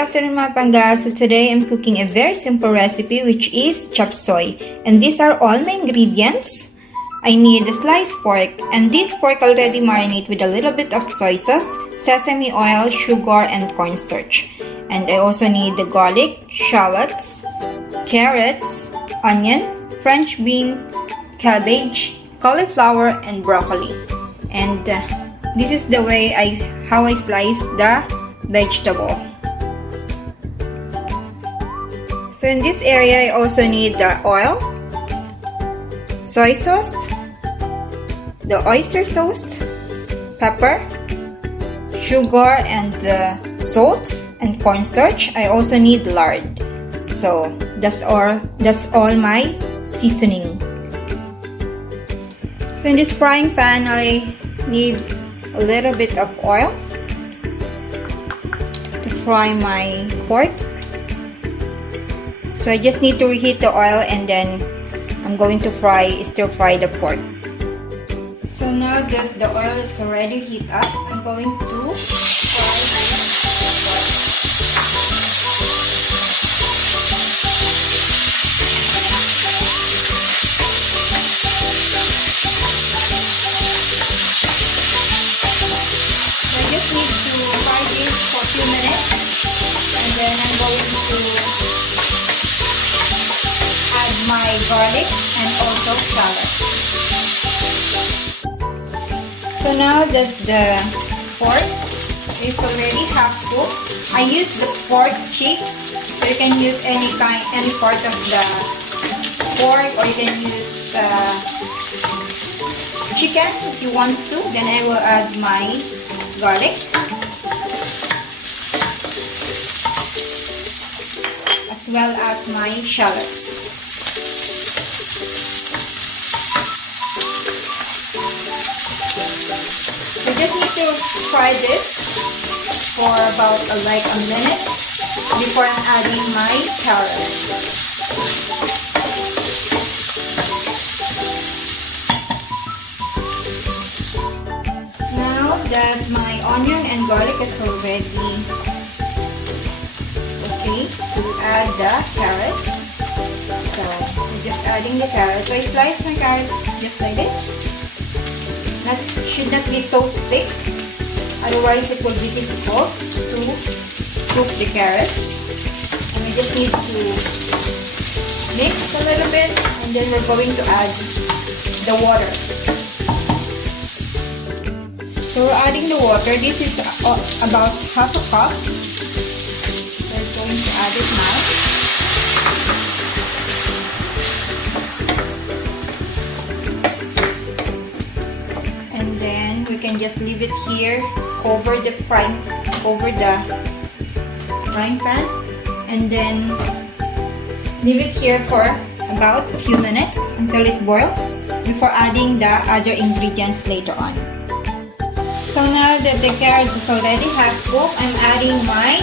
afternoon mga pangga. So today I'm cooking a very simple recipe which is chap suey. And these are all my ingredients. I need a sliced pork, and this pork already marinate with a little bit of soy sauce, sesame oil, sugar, and cornstarch. And I also need the garlic, shallots, carrots, onion, French bean, cabbage, cauliflower, and broccoli. And this is the way how I slice the vegetable. So in this area, I also need the oil, soy sauce, the oyster sauce, pepper, sugar, and salt, and cornstarch. I also need lard. So that's all my seasoning. So in this frying pan, I need a little bit of oil to fry my pork. So I just need to reheat the oil, and then I'm going to stir fry the pork. So now that the oil is already heated up, I'm going to fry the pork. I just need to fry this for a few minutes, and then I'm going to add my garlic and also shallots. So now that the pork is already half cooked, I use the pork cheek. So you can use any part of the pork, or you can use chicken if you want to. Then I will add my garlic, as well as my shallots. I just need to fry this for about like a minute before I'm adding my carrots. Now that my onion and garlic is already okay to add the carrots, so I'm just adding the carrots. So I slice my carrots just like this. Should not be so thick, otherwise it will be difficult to cook the carrots. And we just need to mix a little bit, and then we're going to add the water. So we're adding the water. This is about half a cup. We're going to add it now. We can just leave it here over the frying pan, and then leave it here for about a few minutes until it boils before adding the other ingredients later on. So now that the carrots is already half cooked, I'm adding my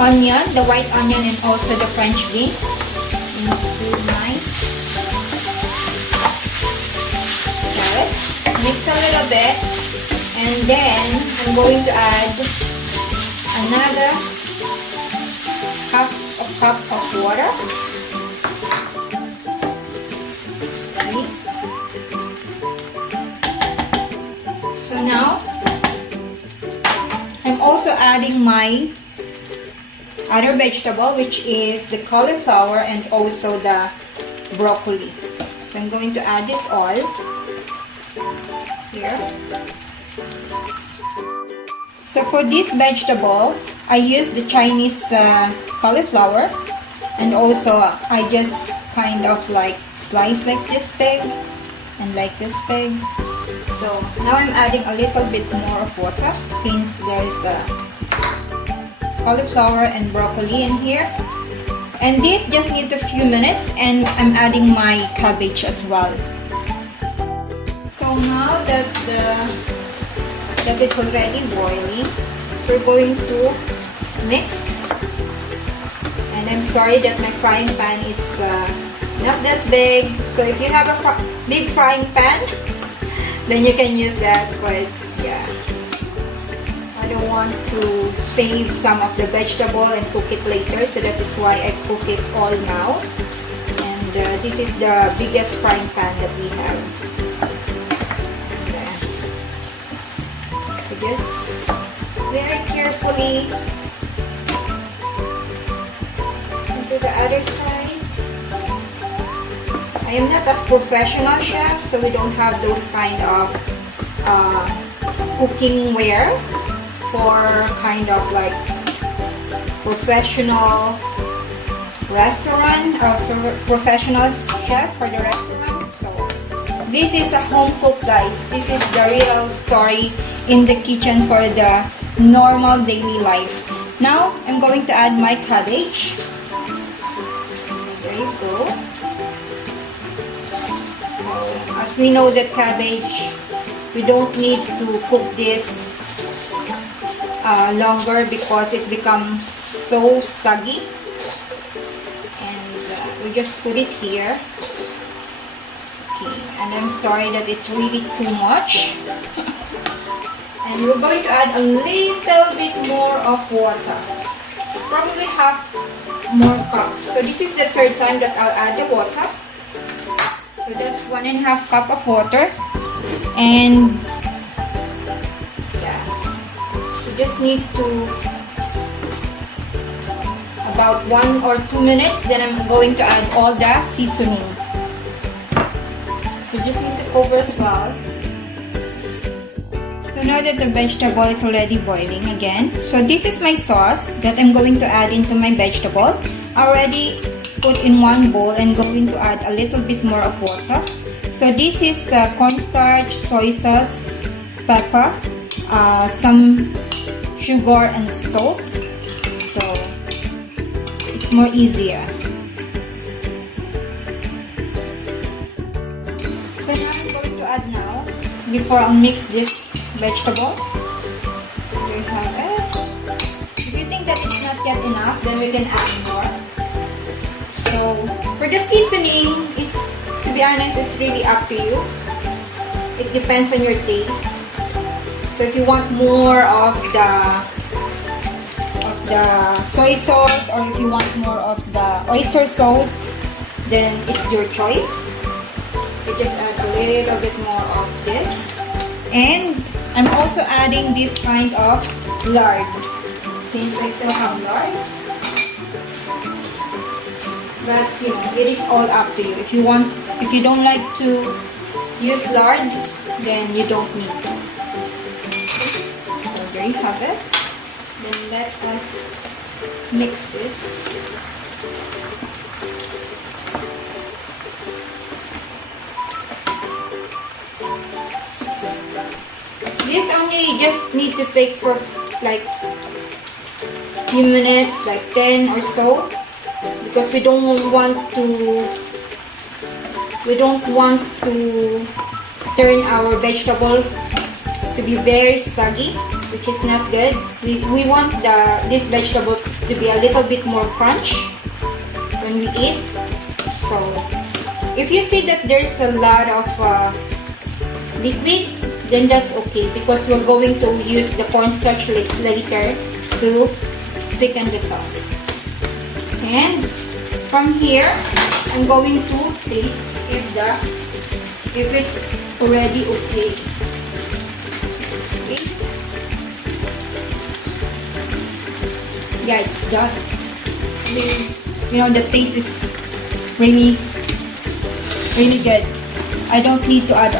onion, the white onion, and also the French bean into my carrots. Mix a little bit. And then I'm going to add another half a cup of water. Okay. So now I'm also adding my other vegetable, which is the cauliflower and also the broccoli. So I'm going to add this all here. So for this vegetable, I use the Chinese cauliflower, and also I just kind of like slice like this big and like this big. So now I'm adding a little bit more of water since there is cauliflower and broccoli in here. And this just needs a few minutes, and I'm adding my cabbage as well. So now that that is already boiling, we're going to mix. And I'm sorry that my frying pan is not that big, so if you have a big frying pan, then you can use that, but yeah, I I don't want to save some of the vegetable and cook it later, so that is why I cook it all now. And this is the biggest frying pan that we have. Yeah. So just very carefully into the other side. I am not a professional chef, so we don't have those kind of cooking ware for kind of like professional restaurant or professional chef for the restaurant. So this is a home cook, guys. This is the real story in the kitchen for the normal daily life. Now I'm going to add my cabbage. So there you go. So as we know that cabbage, we don't need to cook this longer because it becomes so soggy. And we just put it here. Okay, and I'm sorry that it's really too much. And we're going to add a little bit more of water. Probably half more cup. So this is the third time that I'll add the water. So that's 1.5 cup of water. And yeah, you just need to about 1 or 2 minutes. Then I'm going to add all the seasoning. So just need to cover as well. So now that the vegetable is already boiling again, so this is my sauce that I'm going to add into my vegetable. Already put in one bowl and going to add a little bit more of water. So this is cornstarch, soy sauce, pepper, some sugar and salt. So it's more easier. So now I'm going to add now before I'll mix this vegetable. So there you have it. If you think that it's not yet enough, then we can add more. So for the seasoning, to be honest, it's really up to you. It depends on your taste. So if you want more of the soy sauce, or if you want more of the oyster sauce, then it's your choice. You just add a little bit more of this. And I'm also adding this kind of lard, since I still have lard. But you know, it is all up to you. If you don't like to use lard, then you don't need to. So there you have it. Then let us mix this. This only just need to take for like few minutes, like 10 or so. Because we don't want to turn our vegetable to be very soggy, which is not good. We want this vegetable to be a little bit more crunch when we eat. So if you see that there's a lot of liquid, then that's okay, because we're going to use the cornstarch later to thicken the sauce. And from here, I'm going to taste if it's already okay. Let's wait. Yeah, it's done. I mean, you know, the taste is really, really good. I don't need to add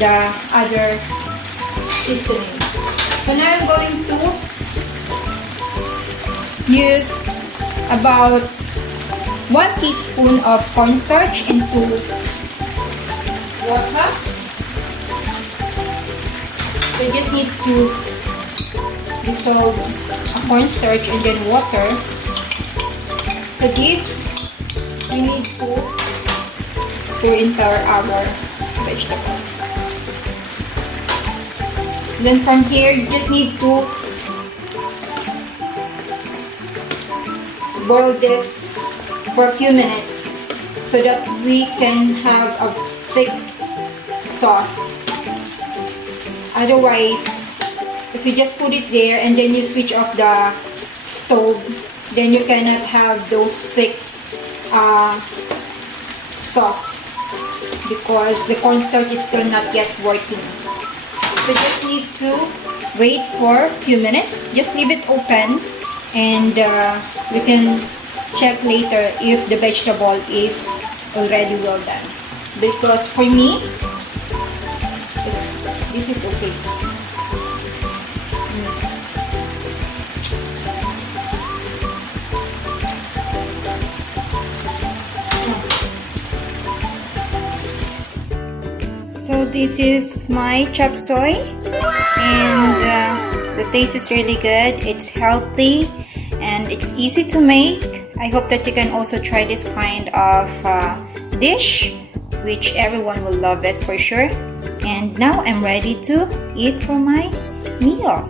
the other seasoning. So now I'm going to use about 1 teaspoon of cornstarch into water. So you just need to dissolve a cornstarch and then water. So this we need to pour into our vegetable. Then from here, you just need to boil this for a few minutes so that we can have a thick sauce. Otherwise, if If you just put it there and then you switch off the stove, then you cannot have those thick sauce because the cornstarch is still not yet working. So just need to wait for a few minutes. Just leave it open and we can check later if the vegetable is already well done. Because for me, this is okay. So this is my chap suey, and the taste is really good. It's healthy and it's easy to make. I hope that you can also try this kind of dish, which everyone will love it for sure. And now I'm ready to eat for my meal.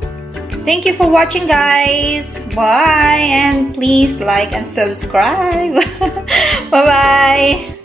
Thank you for watching, guys. Bye, and please like and subscribe. Bye bye.